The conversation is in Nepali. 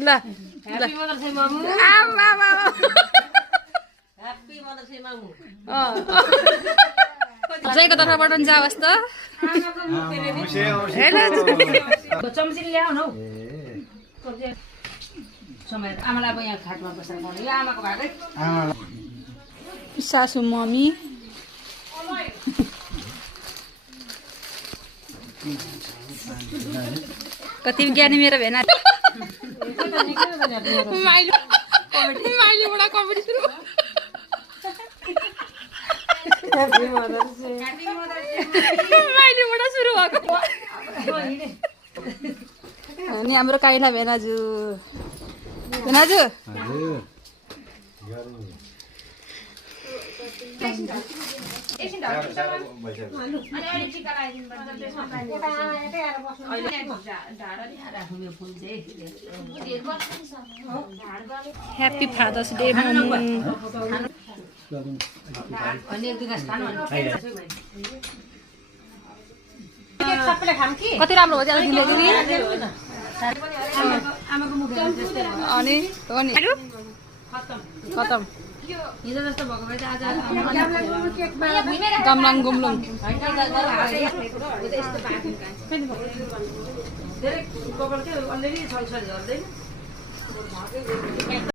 ल ह्याप्पी मदर्स डे मामु ह्याप्पी मदर्स डे मामु जयको तर्फबाट पनि जाओस् त चम्ची ल्याउ न हौ समय आमालाई अब यहाँ खाटमा बसेर खानु यो आमाको भागै सासु मम्मी कति ज्ञानी मेरो भेना माइलीबाट कमेडी सुरु माइलीबाट सुरु भएको अनि हाम्रो काइला भेनाजु भेनाजु ह्याप्पी फादर्स डे कति राम्रो भयो अनि खतम हिजो जस्तो भएको भए त आज गमलाङ गुम्लुङ धेरै कपाल के अलरेडी छलछल झर्दैन